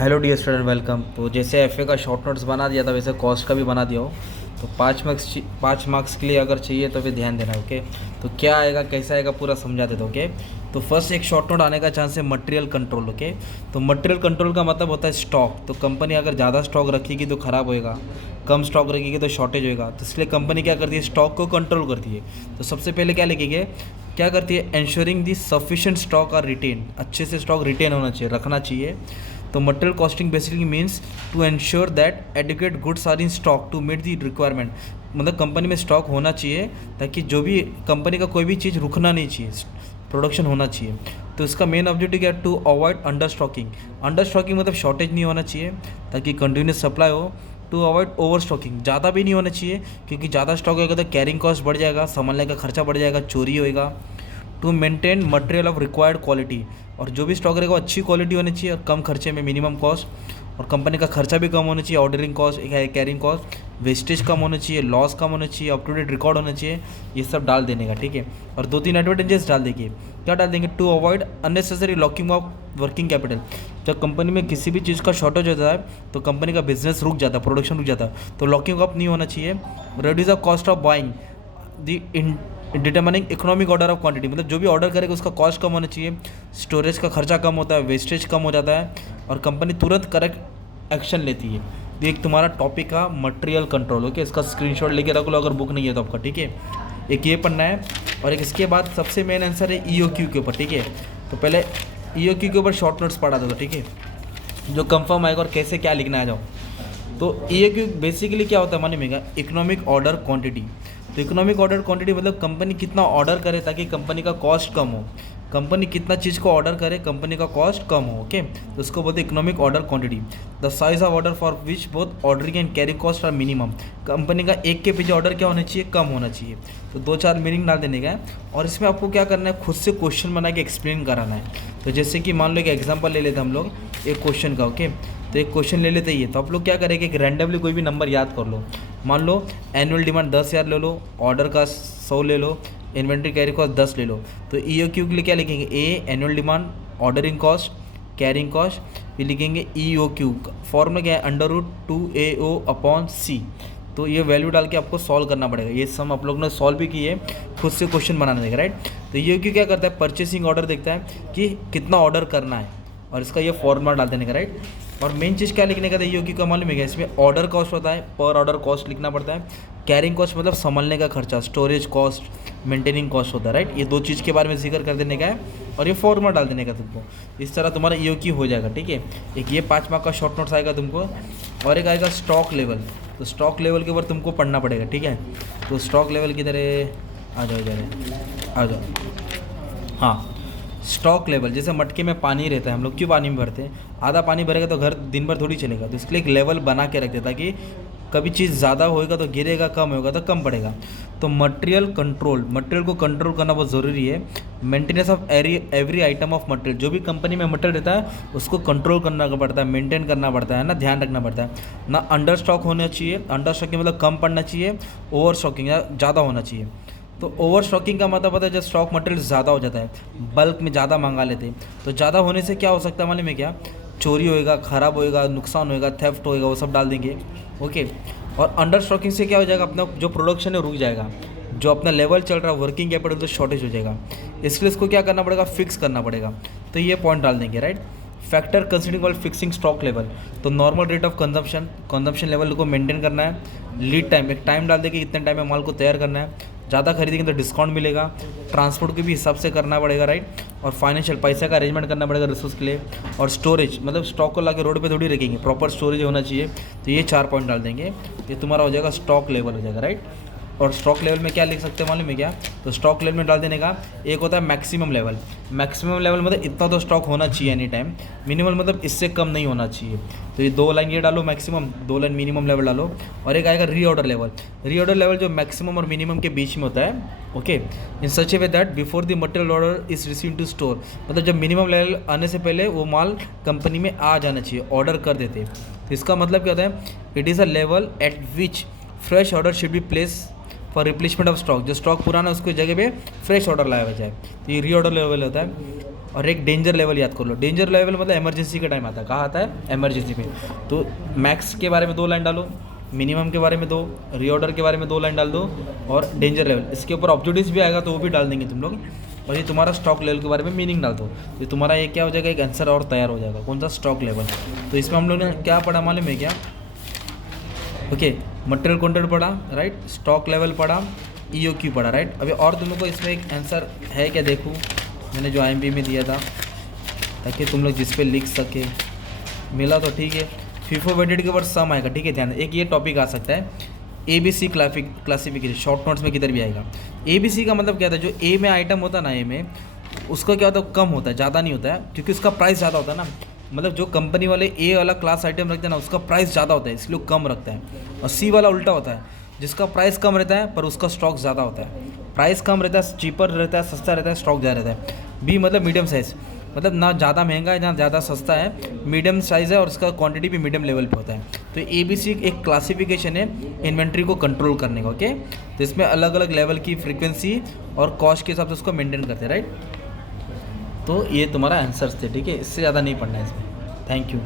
Hello dear student, welcome. तो जैसे FA का शॉर्ट नोट्स बना दिया था वैसे कॉस्ट का भी बना दिया हो। तो 5 मार्क्स के लिए अगर चाहिए तो फिर ध्यान देना। ओके, तो क्या आएगा कैसा आएगा पूरा समझा देता हूँ। ओके, तो फर्स्ट एक शॉर्ट नोट आने का चांस है मटेरियल कंट्रोल। ओके, तो मटेरियल कंट्रोल का मतलब होता है स्टॉक। तो कंपनी अगर ज़्यादा स्टॉक रखेगी तो ख़राब होएगा, कम स्टॉक रखेगी तो शॉर्टेज होएगा। तो इसलिए कंपनी क्या करती है, स्टॉक को कंट्रोल करती है। तो सबसे पहले क्या लिखेंगे, क्या करती है, ensuring the sufficient stock are retain. अच्छे से स्टॉक रिटेन होना चाहिए, रखना चाहिए। तो material costing basically means to ensure that adequate goods are in stock to meet the requirement. मतलब कंपनी में स्टॉक होना चाहिए ताकि जो भी कंपनी का कोई भी चीज़ रुकना नहीं चाहिए, प्रोडक्शन होना चाहिए। तो इसका मेन ऑब्जेक्टिव क्या है, to avoid under stocking. Under stocking मतलब शॉर्टेज नहीं होना चाहिए ताकि कंटिन्यूस सप्लाई हो। टू अवॉइड ओवर स्टॉकिंग, ज़्यादा भी नहीं होना चाहिए क्योंकि ज़्यादा स्टॉक होगा तो कैरिंग कॉस्ट बढ़ जाएगा, संभालने का खर्चा बढ़ जाएगा, चोरी होएगा। To maintain material of required quality, और जो भी स्टॉक रहेगा वो अच्छी क्वालिटी होनी चाहिए और कम खर्चे में, मिनिमम कॉस्ट। और कंपनी का खर्चा भी कम होना चाहिए, ordering cost, carrying cost, wastage कम होना चाहिए, लॉस कम होना चाहिए, अप टू डेट रिकॉर्ड होना चाहिए। ये सब डाल देने का, ठीक है। और 2-3 एडवांटेजेस डाल देंगे। क्या डाल देंगे, to avoid unnecessary locking of working capital. जब कंपनी में किसी भी चीज़ का शॉर्टेज होता है तो कंपनी का बिजनेस रुक जाता है, प्रोडक्शन रुक जाता है, तो लॉकिंग अप नहीं होना चाहिए। Reduce the cost of buying the in determining economic order of quantity, मतलब जो भी ऑर्डर करेगा उसका कॉस्ट कम होना चाहिए, स्टोरेज का खर्चा कम होता है, वेस्टेज कम हो जाता है और कंपनी तुरंत करेक्ट एक्शन लेती है। तो एक तुम्हारा टॉपिक का मटेरियल कंट्रोल। ओके, इसका स्क्रीनशॉट लेके रख लो अगर बुक नहीं है तो आपका, ठीक है। एक ये पढ़ना है और एक इसके बाद सबसे मेन आंसर है ईओक्यू के ऊपर, ठीक है। तो पहले ईओक्यू के ऊपर शॉर्ट नोट्स पढ़ा दो, ठीक है, जो कंफर्म आएगा और कैसे क्या लिखना है जाओ। तो ईओक्यू बेसिकली क्या होता है मालूम, इकोनॉमिक ऑर्डर क्वांटिटी। तो इकोनॉमिक ऑर्डर क्वांटिटी मतलब कंपनी कितना ऑर्डर करे ताकि कंपनी का कॉस्ट कम हो। कंपनी कितना चीज़ को ऑर्डर करे कंपनी का कॉस्ट कम हो। ओके, तो उसको बोलते हैं economic order quantity. The size of order for which both ordering and carrying cost are minimum. Company का एक के पीछे ऑर्डर क्या होना चाहिए, कम होना चाहिए। तो 2-4 मीनिंग डाल देने का है और इसमें आपको क्या करना है, खुद से क्वेश्चन बना के एक्सप्लेन कराना है। तो जैसे कि मान लो एक एग्जाम्पल ले लेते हम लोग एक क्वेश्चन का। ओके, तो एक क्वेश्चन ले लेते ही है, तो आप लोग क्या करेंगे कि रैंडमली कोई भी नंबर याद कर लो। मान लो एनुअल डिमांड 10,000 ले लो, ऑर्डर का 100 ले लो, इन्वेंट्री कैरी कॉस्ट 10 ले लो। तो ईओक्यू के लिए क्या लिखेंगे, A annual demand, ordering cost, carrying cost, फिर लिखेंगे ईओक्यू। फॉर्मूला क्या है, √2AO/C। तो ये वैल्यू डाल के आपको सॉल्व करना पड़ेगा। ये सम आप लोग ने सॉल्व भी किए, खुद से क्वेश्चन बनाना देगा, राइट। तो ईओक्यू क्या करता है, परचेसिंग ऑर्डर देखता है कि कितना ऑर्डर करना है और इसका ये फॉर्मूला डाल देने का, राइट। और मेन चीज़ क्या लिखने का था ईओक्यू का मालूम है क्या, इसमें ऑर्डर कॉस्ट होता है, पर ऑर्डर कॉस्ट लिखना पड़ता है। कैरिंग कॉस्ट मतलब संभालने का खर्चा, स्टोरेज कॉस्ट, मेंटेनिंग कॉस्ट होता है, राइट। ये 2 चीज़ के बारे में जिक्र कर देने का है और ये फॉर्मूला डाल देने का तुमको। इस तरह तुम्हारा ईओक्यू हो जाएगा, ठीक है। एक ये 5 मार्क का शॉर्ट नोट्स आएगा तुमको और एक आएगा स्टॉक लेवल। तो स्टॉक लेवल के ऊपर तुमको पढ़ना पड़ेगा, ठीक है। तो स्टॉक लेवल की तरह आ जाओ, इधर आ जाओ। हाँ, स्टॉक लेवल जैसे मटके में पानी रहता है, हम लोग क्यों पानी में भरते हैं, आधा पानी भरेगा तो घर दिन भर थोड़ी चलेगा। तो इसके लिए एक लेवल बना के रख देता ताकि कभी चीज़ ज़्यादा होएगा तो गिरेगा, कम होगा तो कम पड़ेगा। तो मटेरियल कंट्रोल, मटेरियल को कंट्रोल करना बहुत ज़रूरी है। Maintenance of every item of material, जो भी कंपनी में मटेरियल रहता है उसको कंट्रोल करना पड़ता है, मेंटेन करना पड़ता है ना, ध्यान रखना पड़ता है ना। अंडर स्टॉक होना चाहिए, अंडर स्टॉकिंग मतलब कम पड़ना चाहिए, ओवर स्टॉकिंग ज़्यादा होना चाहिए। तो ओवर स्टॉकिंग का मतलब होता है जब स्टॉक मटेरियल ज़्यादा हो जाता है, बल्क में ज़्यादा मंगा लेते हैं। तो ज़्यादा होने से क्या हो सकता है मालूम है क्या, चोरी होएगा, ख़राब होएगा, नुकसान होएगा, थेफ्ट होएगा, वो सब डाल देंगे। ओके, और अंडर स्टॉकिंग से क्या हो जाएगा, अपना जो प्रोडक्शन है रुक जाएगा, जो अपना लेवल चल रहा है वर्किंग कैपिटल तो शॉर्टेज हो जाएगा। इसके लिए इसको क्या करना पड़ेगा, फिक्स करना पड़ेगा। तो ये पॉइंट डाल देंगे, right. Factor considering while fixing stock level, तो normal rate of consumption level को मेंटेन करना है। लीड टाइम, एक टाइम डाल देंगे इतने टाइम में माल को तैयार करना है, ज़्यादा खरीदेंगे तो डिस्काउंट मिलेगा। ट्रांसपोर्ट के भी हिसाब से करना पड़ेगा, राइट। और फाइनेंशियल पैसा का अरेंजमेंट करना पड़ेगा रिसोर्स के लिए। और स्टोरेज मतलब स्टॉक को लाके रोड पे थोड़ी रखेंगे, प्रॉपर स्टोरेज होना चाहिए। तो ये 4 पॉइंट डाल देंगे, ये तुम्हारा हो जाएगा स्टॉक लेवल हो जाएगा, राइट। और स्टॉक लेवल में क्या लिख सकते हैं मालूम है क्या, तो स्टॉक लेवल में डाल देने का एक होता है मैक्सिमम लेवल। मैक्सिमम लेवल मतलब इतना तो स्टॉक होना चाहिए एनी टाइम, मिनिमम मतलब इससे कम नहीं होना चाहिए। तो ये 2 लाइन ये डालो मैक्सिमम, 2 लाइन मिनिमम लेवल डालो। और एक आएगा रीऑर्डर लेवल। रीऑर्डर लेवल जो मैक्सिमम और मिनिमम के बीच में होता है। Okay, in such a way that before the material order is receive to store, मतलब जब मिनिमम लेवल आने से पहले वो माल कंपनी में आ जाना चाहिए, ऑर्डर कर देते। तो इसका मतलब क्या होता है, it is a level eight which fresh order should be place for replacement of stock. जो स्टॉक पुराना है उसकी जगह पे फ्रेश ऑर्डर लाया जाए, तो ये रीऑर्डर लेवल होता है। और एक डेंजर लेवल याद कर लो। डेंजर लेवल मतलब इमरजेंसी का टाइम आता है, कहाँ आता है, इमरजेंसी पे। तो मैक्स के बारे में 2 लाइन डालो, मिनिमम के बारे में 2, रीऑर्डर के बारे में 2 लाइन डाल दो, और डेंजर लेवल, इसके ऊपर ऑब्जेक्टिव्स भी आएगा तो वो भी डाल देंगे तुम लोग। और ये तुम्हारा स्टॉक लेवल के बारे में मीनिंग डाल दो, तो तुम्हारा ये क्या हो जाएगा, एक आंसर और तैयार हो जाएगा। कौन सा, स्टॉक लेवल। तो इसमें हम लोग ने क्या पढ़ा मालूम है क्या, ओके, मटेरियल क्वांटिटी पढ़ा, राइट, स्टॉक लेवल पढ़ा, EOQ पढ़ा, राइट। अभी और तुम लोग को इसमें एक आंसर है क्या, देखो मैंने जो IMP में दिया था, ताकि तुम लोग जिस पे लिख सके, मिला तो ठीक है। FIFO वेटेड के ऊपर सम आएगा, ठीक है, ध्यान। एक ये टॉपिक आ सकता है ABC क्लासिफिकेशन, शॉर्ट नोट्स में किधर भी आएगा। ABC का मतलब क्या था, जो A में आइटम होता है ना, A में उसका क्या होता है, कम होता है, ज़्यादा नहीं होता है, क्योंकि उसका प्राइस ज़्यादा होता है ना। मतलब जो कंपनी वाले A वाला क्लास आइटम रखते हैं ना, उसका प्राइस ज़्यादा होता है, इसलिए वो कम रखता है। और C वाला उल्टा होता है, जिसका प्राइस कम रहता है पर उसका स्टॉक ज़्यादा होता है। प्राइस कम रहता है, चीपर रहता है, सस्ता रहता है, स्टॉक ज़्यादा रहता है। B मतलब मीडियम साइज़, मतलब ना ज़्यादा महंगा है ना ज़्यादा सस्ता है, मीडियम साइज़ है, और उसका क्वांटिटी भी मीडियम लेवल पे होता है। तो ABC एक क्लासिफिकेशन है इन्वेंट्री को कंट्रोल करने का, ओके। तो इसमें अलग अलग लेवल की फ्रीक्वेंसी और कॉस्ट के हिसाब से उसको मेंटेन करते हैं, राइट। तो ये तुम्हारा आंसर्स थे, ठीक है, इससे ज़्यादा नहीं पढ़ना है इसमें। Thank you.